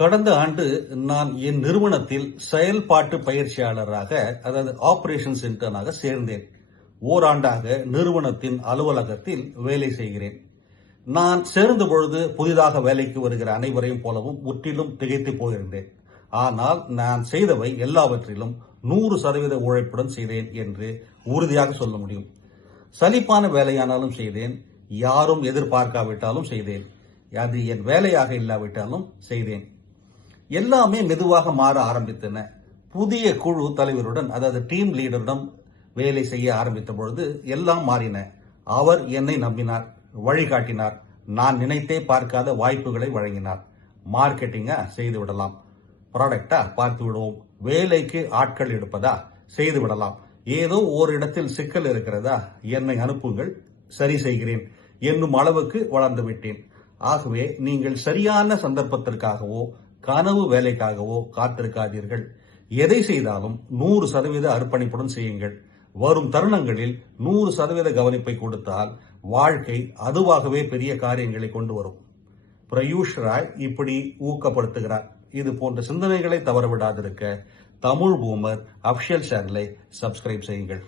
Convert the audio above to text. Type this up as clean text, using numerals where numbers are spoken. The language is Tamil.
கடந்த ஆண்டு நான் என் நிறுவனத்தில் செயல்பாட்டு பயிற்சியாளராக, அதாவது ஆபரேஷன்ஸ் இன்டர்னாக சேர்ந்தேன். ஓராண்டாக நிறுவனத்தின் அலுவலகத்தில் வேலை செய்கிறேன். நான் சேர்ந்த பொழுது புதிதாக வேலைக்கு வருகிற அனைவரையும் போலவும் முற்றிலும் திகைத்து போயிருந்தேன். ஆனால் நான் செய்தவை எல்லாவற்றிலும் 100% உழைப்புடன் செய்தேன் என்று உறுதியாக சொல்ல முடியும். சலிப்பான வேலையானாலும் செய்தேன், யாரும் எதிர்பார்க்காவிட்டாலும் செய்தேன், அது என் வேலையாக இல்லாவிட்டாலும் செய்தேன். எல்லாமே மெதுவாக மாற ஆரம்பித்தன. புதிய குழு தலைவருடன், அதாவது டீம் லீடருடன் வேலை செய்ய ஆரம்பித்த பொழுது எல்லாம் மாறின. அவர் என்னை நம்பினார், வழிகாட்டினார், நான் நினைத்தே பார்க்காத வாய்ப்புகளை வழங்கினார். மார்க்கெட்டிங்கா செய்து விடலாம், ப்ராடக்டா பார்த்து விடுவோம், வேலைக்கு ஆட்கள் எடுப்பதா செய்து விடலாம், ஏதோ ஓரிடத்தில் சிக்கல் இருக்கிறதா, என்னை அனுப்புங்கள், சரி செய்கிறேன் என்னும் அளவுக்கு வளர்ந்து விட்டேன். ஆகவே நீங்கள் சரியான சந்தர்ப்பத்திற்காகவோ கனவு வேலைக்காகவோ காத்திருக்காதீர்கள். எதை செய்தாலும் 100% அர்ப்பணிப்புடன் செய்யுங்கள். வரும் தருணங்களில் 100% கவனிப்பை கொடுத்தால் வாழ்க்கை அதுவாகவே பெரிய காரியங்களை கொண்டு வரும். பிரயூஷ் ராய் இப்படி ஊக்கப்படுத்துகிறார். இது போன்ற சிந்தனைகளை தவறவிடாதிருக்க தமிழ் பூமர் அபிஷியல் சேனலை சப்ஸ்கிரைப் செய்யுங்கள்.